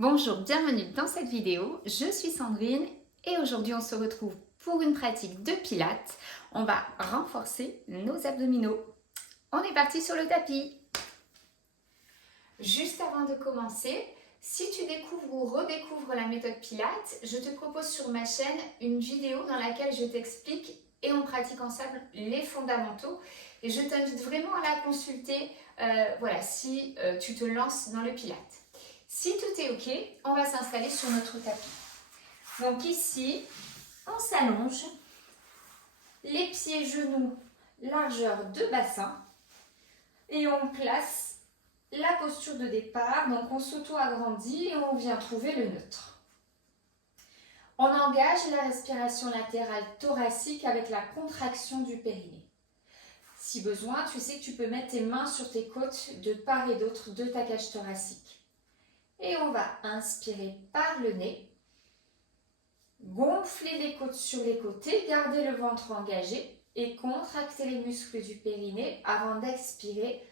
Bonjour, bienvenue dans cette vidéo. Je suis Sandrine et aujourd'hui on se retrouve pour une pratique de pilates. On va renforcer nos abdominaux. On est parti sur le tapis. Juste avant de commencer, si tu découvres ou redécouvres la méthode pilates, je te propose sur ma chaîne une vidéo dans laquelle je t'explique et on pratique ensemble les fondamentaux. Et je t'invite vraiment à la consulter si tu te lances dans le pilates. Si tout est OK, on va s'installer sur notre tapis. Donc ici, on s'allonge, les pieds, genoux, largeur de bassin et on place la posture de départ. Donc on s'auto-agrandit et on vient trouver le neutre. On engage la respiration latérale thoracique avec la contraction du périnée. Si besoin, tu sais que tu peux mettre tes mains sur tes côtes de part et d'autre de ta cage thoracique. Et on va inspirer par le nez, gonfler les côtes sur les côtés, garder le ventre engagé et contracter les muscles du périnée avant d'expirer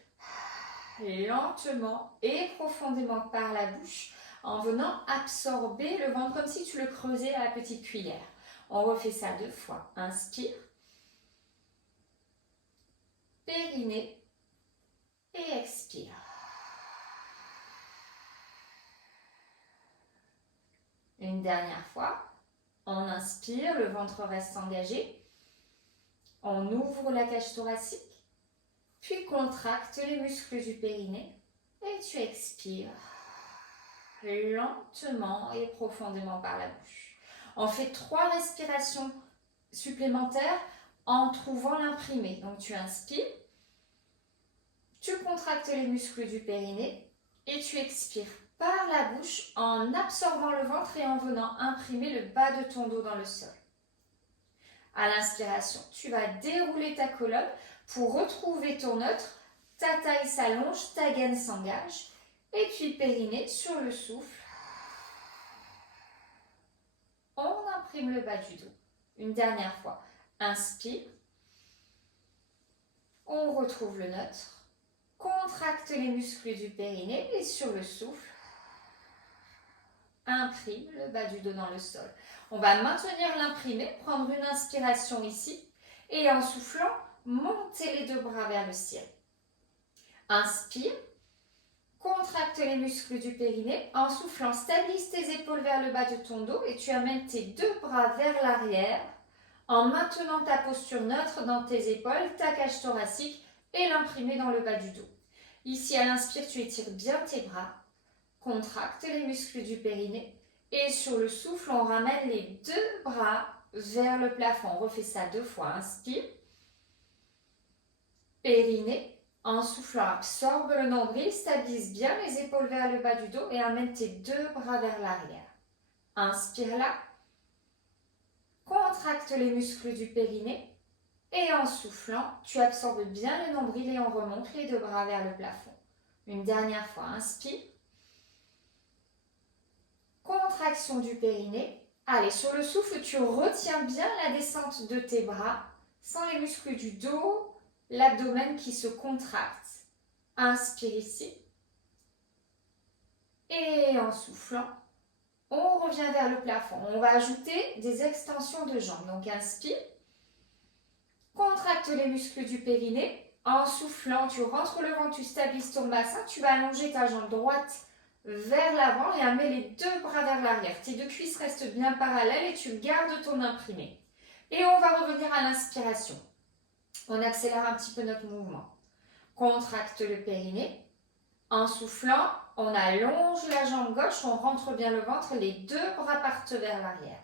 lentement et profondément par la bouche en venant absorber le ventre comme si tu le creusais à la petite cuillère. On refait ça 2 fois. Inspire, périnée et expire. Une dernière fois, on inspire, le ventre reste engagé. On ouvre la cage thoracique, puis contracte les muscles du périnée et tu expires lentement et profondément par la bouche. On fait 3 respirations supplémentaires en trouvant l'imprimé. Donc tu inspires, tu contractes les muscles du périnée et tu expires par la bouche en absorbant le ventre et en venant imprimer le bas de ton dos dans le sol. À l'inspiration, tu vas dérouler ta colonne pour retrouver ton neutre. Ta taille s'allonge, ta gaine s'engage. Et puis périnée sur le souffle. On imprime le bas du dos. Une dernière fois. Inspire. On retrouve le neutre. Contracte les muscles du périnée et sur le souffle, imprime le bas du dos dans le sol. On va maintenir l'imprimé, prendre une inspiration ici et en soufflant, monter les 2 bras vers le ciel. Inspire, contracte les muscles du périnée. En soufflant, stabilise tes épaules vers le bas de ton dos et tu amènes tes 2 bras vers l'arrière en maintenant ta posture neutre dans tes épaules, ta cage thoracique et l'imprimé dans le bas du dos. Ici, à l'inspire, tu étires bien tes bras. Contracte les muscles du périnée et sur le souffle, on ramène les 2 bras vers le plafond. On refait ça 2 fois. Inspire, périnée. En soufflant, absorbe le nombril, stabilise bien les épaules vers le bas du dos et amène tes 2 bras vers l'arrière. Inspire là, contracte les muscles du périnée et en soufflant, tu absorbes bien le nombril et on remonte les 2 bras vers le plafond. Une dernière fois, inspire. Contraction du périnée. Allez, sur le souffle, tu retiens bien la descente de tes bras, sans les muscles du dos, l'abdomen qui se contracte. Inspire ici. Et en soufflant, on revient vers le plafond. On va ajouter des extensions de jambes. Donc inspire. Contracte les muscles du périnée. En soufflant, tu rentres le ventre, tu stabilises ton bassin. Tu vas allonger ta jambe droite vers l'avant et amène les 2 bras vers l'arrière. Tes 2 cuisses restent bien parallèles et tu gardes ton imprimé. Et on va revenir à l'inspiration. On accélère un petit peu notre mouvement. Contracte le périnée. En soufflant, on allonge la jambe gauche, on rentre bien le ventre, les 2 bras partent vers l'arrière.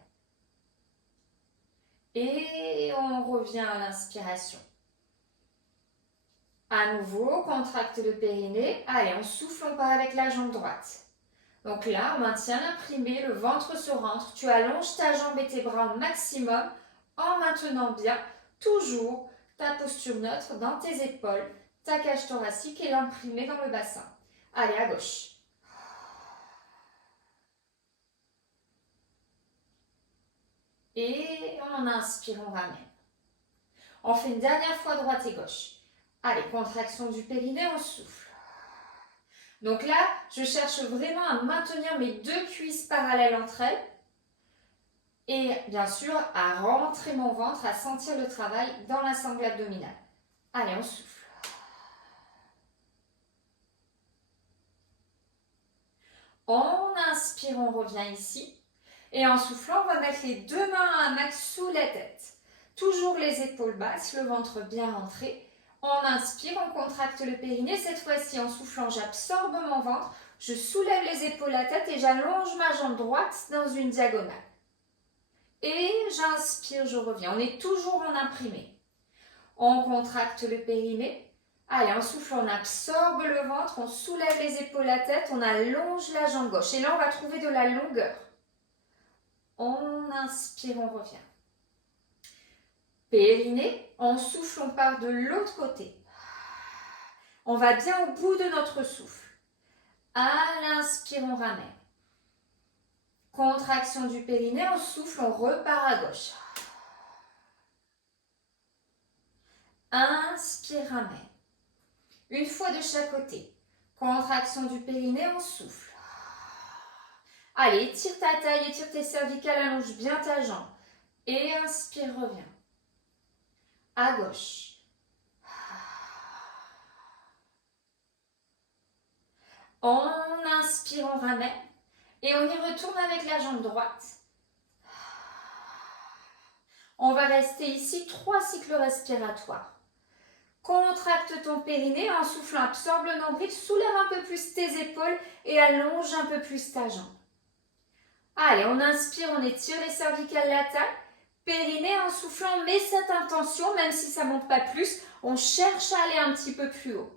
Et on revient à l'inspiration. À nouveau, contracte le périnée. Allez, on souffle, on part avec la jambe droite. Donc là, on maintient l'imprimé, le ventre se rentre. Tu allonges ta jambe et tes bras au maximum en maintenant bien, toujours, ta posture neutre dans tes épaules, ta cage thoracique et l'imprimé dans le bassin. Allez, à gauche. Et on inspire, on ramène. On fait une dernière fois droite et gauche. Allez, contraction du périnée, on souffle. Donc là, je cherche vraiment à maintenir mes deux cuisses parallèles entre elles. Et bien sûr, à rentrer mon ventre, à sentir le travail dans la sangle abdominale. Allez, on souffle. On inspire, on revient ici. Et en soufflant, on va mettre les deux mains à un max sous la tête. Toujours les épaules basses, le ventre bien rentré. On inspire, on contracte le périnée. Cette fois-ci, en soufflant, j'absorbe mon ventre. Je soulève les épaules à tête et j'allonge ma jambe droite dans une diagonale. Et j'inspire, je reviens. On est toujours en imprimé. On contracte le périnée. Allez, en soufflant, on absorbe le ventre, on soulève les épaules à tête, on allonge la jambe gauche. Et là, on va trouver de la longueur. On inspire, on revient. Périnée, on souffle, on part de l'autre côté. On va bien au bout de notre souffle. À l'inspire, on ramène. Contraction du périnée, on souffle, on repart à gauche. Inspire, ramène. Une fois de chaque côté. Contraction du périnée, on souffle. Allez, étire ta taille, étire tes cervicales, allonge bien ta jambe. Et inspire, reviens. À gauche. On inspire, on ramène. Et on y retourne avec la jambe droite. On va rester ici 3 cycles respiratoires. Contracte ton périnée, en soufflant, absorbe le nombril, soulève un peu plus tes épaules et allonge un peu plus ta jambe. Allez, on inspire, on étire les cervicales latérales. Périnée, en soufflant, on met cette intention, même si ça ne monte pas plus, on cherche à aller un petit peu plus haut.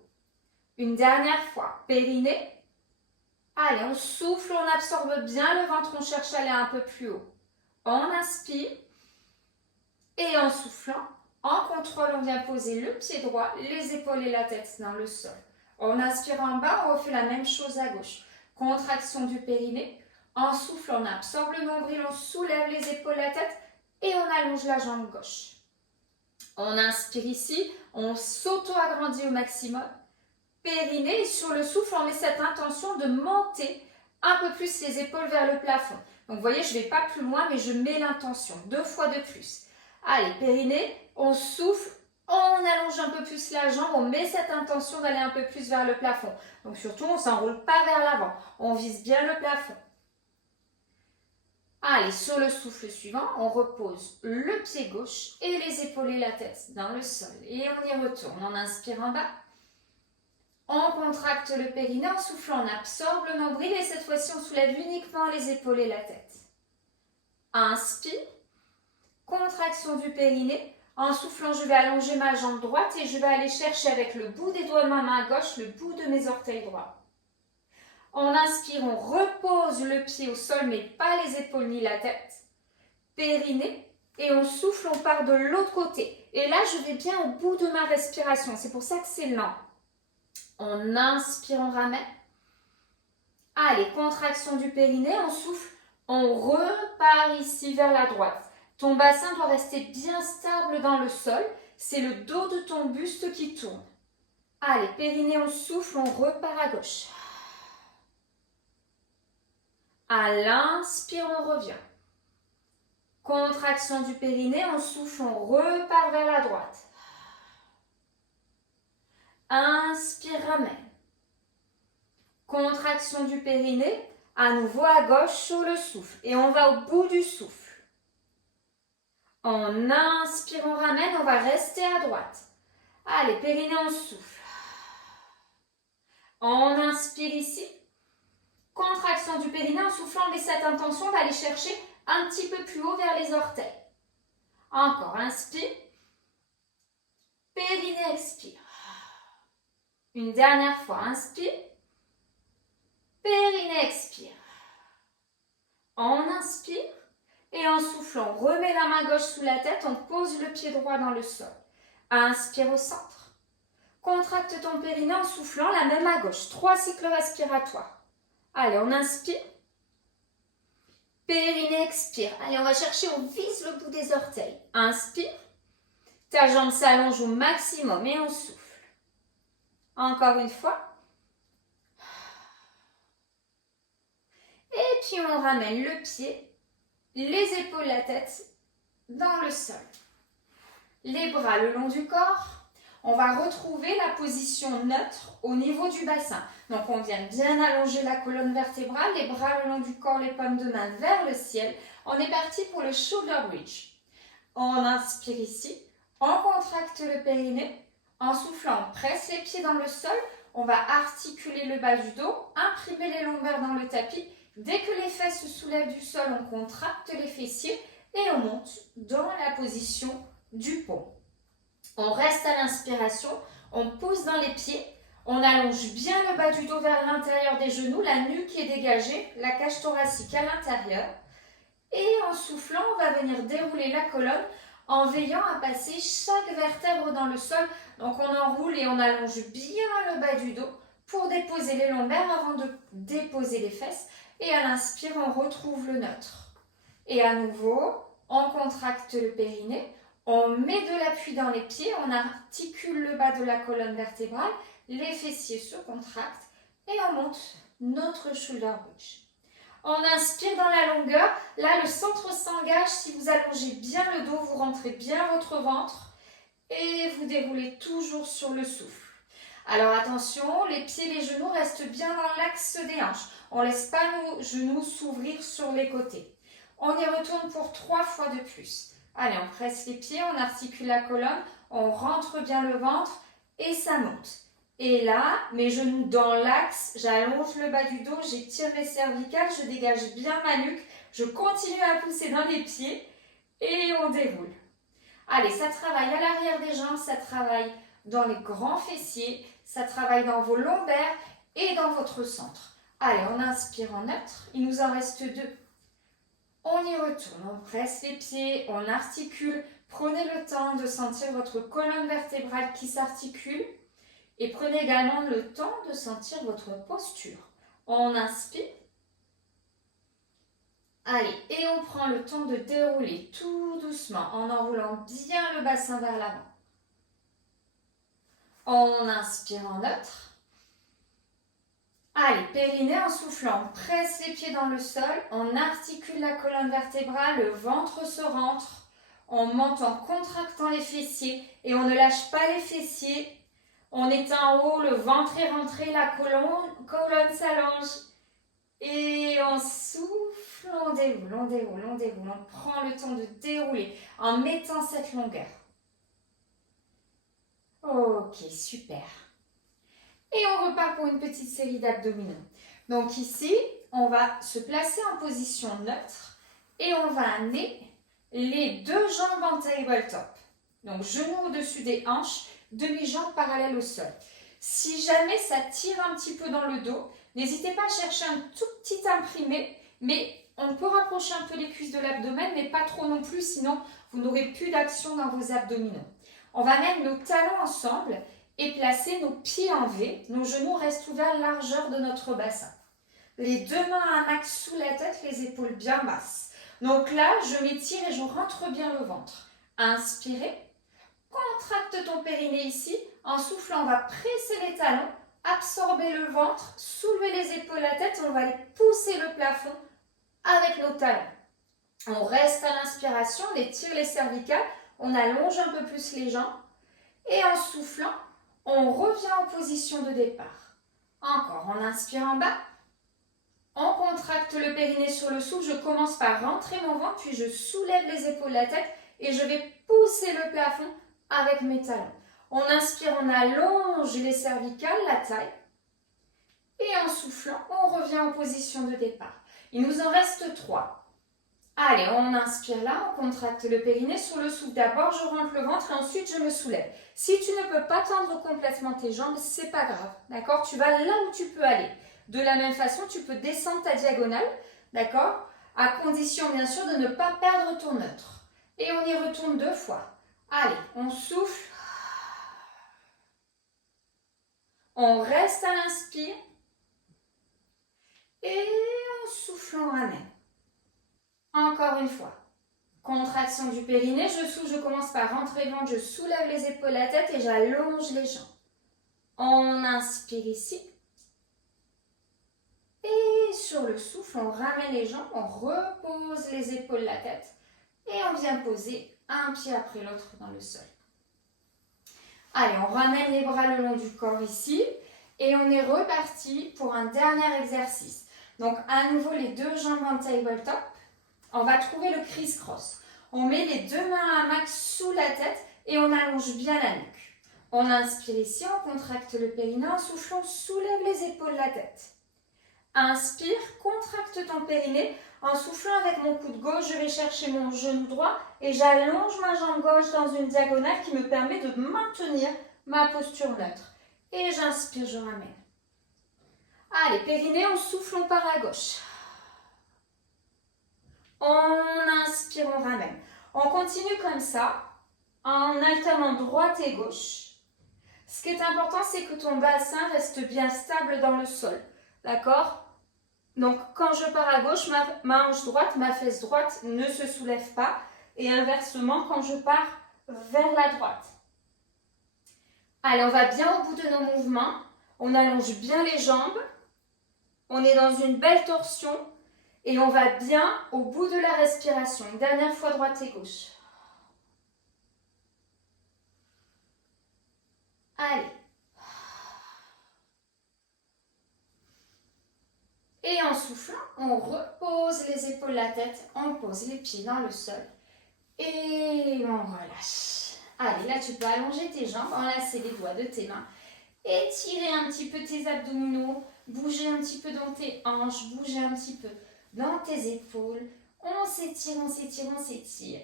Une dernière fois, périnée. Allez, on souffle, on absorbe bien le ventre, on cherche à aller un peu plus haut. On inspire. Et en soufflant, en contrôle, on vient poser le pied droit, les épaules et la tête dans le sol. On inspire en bas, on refait la même chose à gauche. Contraction du périnée. En soufflant, on absorbe le nombril, on soulève les épaules, la tête et on allonge la jambe gauche. On inspire ici, on s'auto-agrandit au maximum. Périnée, et sur le souffle, on met cette intention de monter un peu plus les épaules vers le plafond. Donc, vous voyez, je ne vais pas plus loin, mais je mets l'intention. 2 fois de plus. Allez, périnée, on souffle, on allonge un peu plus la jambe, on met cette intention d'aller un peu plus vers le plafond. Donc, surtout, on ne s'enroule pas vers l'avant. On vise bien le plafond. Allez, sur le souffle suivant, on repose le pied gauche et les épaules et la tête dans le sol. Et on y retourne. On inspire en bas. On contracte le périnée, en soufflant, on absorbe le nombril et cette fois-ci, on soulève uniquement les épaules et la tête. Inspire. Contraction du périnée. En soufflant, je vais allonger ma jambe droite et je vais aller chercher avec le bout des doigts de ma main gauche le bout de mes orteils droits. On inspire, on repose le pied au sol, mais pas les épaules ni la tête. Périnée. Et on souffle, on part de l'autre côté. Et là, je vais bien au bout de ma respiration. C'est pour ça que c'est lent. On inspire, on ramène. Allez, contraction du périnée, on souffle, on repart ici vers la droite. Ton bassin doit rester bien stable dans le sol. C'est le dos de ton buste qui tourne. Allez, périnée, on souffle, on repart à gauche. À l'inspire, on revient. Contraction du périnée, on souffle, on repart vers la droite. Inspire, ramène. Contraction du périnée, à nouveau à gauche sur le souffle. Et on va au bout du souffle. On inspire, on ramène, on va rester à droite. Allez, périnée, on souffle. On inspire ici. Contraction du périnée, en soufflant, on met cette intention d'aller chercher un petit peu plus haut vers les orteils. Encore, inspire. Périnée, expire. Une dernière fois, inspire. Périnée, expire. On inspire. Et en soufflant, on remet la main gauche sous la tête, on pose le pied droit dans le sol. Inspire au centre. Contracte ton périnée en soufflant, la même à gauche. 3 cycles respiratoires. Allez, on inspire. Périnée, expire. Allez, on va chercher, on vise le bout des orteils. Inspire. Ta jambe s'allonge au maximum et on souffle. Encore une fois. puis on ramène le pied, les épaules, la tête dans le sol. Les bras le long du corps. On va retrouver la position neutre au niveau du bassin. Donc on vient bien allonger la colonne vertébrale, les bras le long du corps, les paumes de main vers le ciel. On est parti pour le shoulder bridge. On inspire ici, on contracte le périnée. En soufflant, on presse les pieds dans le sol. On va articuler le bas du dos, imprimer les lombaires dans le tapis. Dès que les fesses se soulèvent du sol, on contracte les fessiers et on monte dans la position du pont. On reste à l'inspiration, on pousse dans les pieds, on allonge bien le bas du dos vers l'intérieur des genoux, la nuque est dégagée, la cage thoracique à l'intérieur. Et en soufflant, on va venir dérouler la colonne en veillant à passer chaque vertèbre dans le sol. Donc on enroule et on allonge bien le bas du dos pour déposer les lombaires avant de déposer les fesses. Et à l'inspire, on retrouve le neutre. Et à nouveau, on contracte le périnée. On met de l'appui dans les pieds, on articule le bas de la colonne vertébrale, les fessiers se contractent et on monte notre shoulder bridge. On inspire dans la longueur, là le centre s'engage, si vous allongez bien le dos, vous rentrez bien votre ventre et vous déroulez toujours sur le souffle. Alors attention, les pieds et les genoux restent bien dans l'axe des hanches. On ne laisse pas nos genoux s'ouvrir sur les côtés. On y retourne pour 3 fois de plus. Allez, on presse les pieds, on articule la colonne, on rentre bien le ventre et ça monte. Et là, mes genoux dans l'axe, j'allonge le bas du dos, j'étire les cervicales, je dégage bien ma nuque, je continue à pousser dans les pieds et on déroule. Allez, ça travaille à l'arrière des jambes, ça travaille dans les grands fessiers, ça travaille dans vos lombaires et dans votre centre. Allez, on inspire en neutre, il nous en reste 2. On y retourne, on presse les pieds, on articule. Prenez le temps de sentir votre colonne vertébrale qui s'articule et prenez également le temps de sentir votre posture. On inspire. Allez, et on prend le temps de dérouler tout doucement en enroulant bien le bassin vers l'avant. On inspire en neutre. Allez, périnée en soufflant, on presse les pieds dans le sol, on articule la colonne vertébrale, le ventre se rentre, on monte en contractant les fessiers et on ne lâche pas les fessiers. On est en haut, le ventre est rentré, la colonne s'allonge et on souffle, on déroule, on déroule, on déroule. On prend le temps de dérouler en mettant cette longueur. Ok, super. Et on repart pour une petite série d'abdominaux. Donc ici, on va se placer en position neutre et on va amener les 2 jambes en tabletop. Donc genoux au-dessus des hanches, demi-jambes parallèles au sol. Si jamais ça tire un petit peu dans le dos, n'hésitez pas à chercher un tout petit imprimé, mais on peut rapprocher un peu les cuisses de l'abdomen, mais pas trop non plus, sinon vous n'aurez plus d'action dans vos abdominaux. On va mettre nos talons ensemble et placer nos pieds en V. Nos genoux restent ouverts largeur de notre bassin. Les 2 mains à un max sous la tête, les épaules bien basses. Donc là, je m'étire et je rentre bien le ventre. Inspirez. Contracte ton périnée ici. En soufflant, on va presser les talons, absorber le ventre, soulever les épaules, la tête. On va aller pousser le plafond avec nos talons. On reste à l'inspiration, on étire les cervicales, on allonge un peu plus les jambes. Et en soufflant, on revient en position de départ. Encore, on inspire en bas. On contracte le périnée sur le souffle. Je commence par rentrer mon ventre, puis je soulève les épaules, la tête et je vais pousser le plafond avec mes talons. On inspire, on allonge les cervicales, la taille. Et en soufflant, on revient en position de départ. Il nous en reste 3. Allez, on inspire là, on contracte le périnée sur le souffle. D'abord, je rentre le ventre et ensuite, je me soulève. Si tu ne peux pas tendre complètement tes jambes, c'est pas grave, d'accord? Tu vas là où tu peux aller. De la même façon, tu peux descendre ta diagonale, d'accord? À condition, bien sûr, de ne pas perdre ton neutre. Et on y retourne 2 fois. Allez, on souffle. On reste à l'inspire. Et en soufflant, on ramène. Encore une fois. Contraction du périnée, je souffle, je commence par rentrer le ventre, je soulève les épaules, la tête et j'allonge les jambes. On inspire ici. Et sur le souffle, on ramène les jambes, on repose les épaules, la tête. Et on vient poser un pied après l'autre dans le sol. Allez, on ramène les bras le long du corps ici. Et on est reparti pour un dernier exercice. Donc, à nouveau, les deux jambes en tabletop. On va trouver le criss-cross. On met les deux mains à max sous la tête et on allonge bien la nuque. On inspire ici, on contracte le périnée. En soufflant, on soulève les épaules, la tête. Inspire, contracte ton périnée. En soufflant avec mon coude gauche, je vais chercher mon genou droit et j'allonge ma jambe gauche dans une diagonale qui me permet de maintenir ma posture neutre. Et j'inspire, je ramène. Allez, périnée, on souffle, on part à gauche. On inspire, on ramène. On continue comme ça, en alternant droite et gauche. Ce qui est important, c'est que ton bassin reste bien stable dans le sol. D'accord ? Donc, quand je pars à gauche, ma hanche droite, ma fesse droite ne se soulève pas. Et inversement, quand je pars vers la droite. Allez, on va bien au bout de nos mouvements. On allonge bien les jambes. On est dans une belle torsion. Et on va bien au bout de la respiration. Une dernière fois, droite et gauche. Allez. Et en soufflant, on repose les épaules, la tête. On pose les pieds dans le sol. Et on relâche. Allez, là, tu peux allonger tes jambes, enlacer les doigts de tes mains. Étirer un petit peu tes abdominaux. Bouger un petit peu dans tes hanches. Bouger un petit peu dans tes épaules. On s'étire, on s'étire, on s'étire.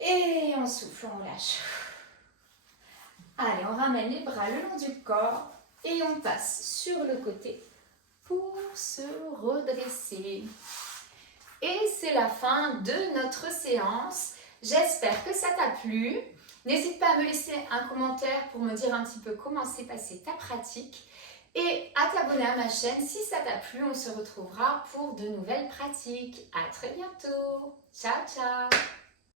Et on souffle, on lâche. Allez, on ramène les bras le long du corps et on passe sur le côté pour se redresser. Et c'est la fin de notre séance. J'espère que ça t'a plu. N'hésite pas à me laisser un commentaire pour me dire un petit peu comment s'est passée ta pratique. Et à t'abonner à ma chaîne si ça t'a plu. On se retrouvera pour de nouvelles pratiques. À très bientôt. Ciao, ciao.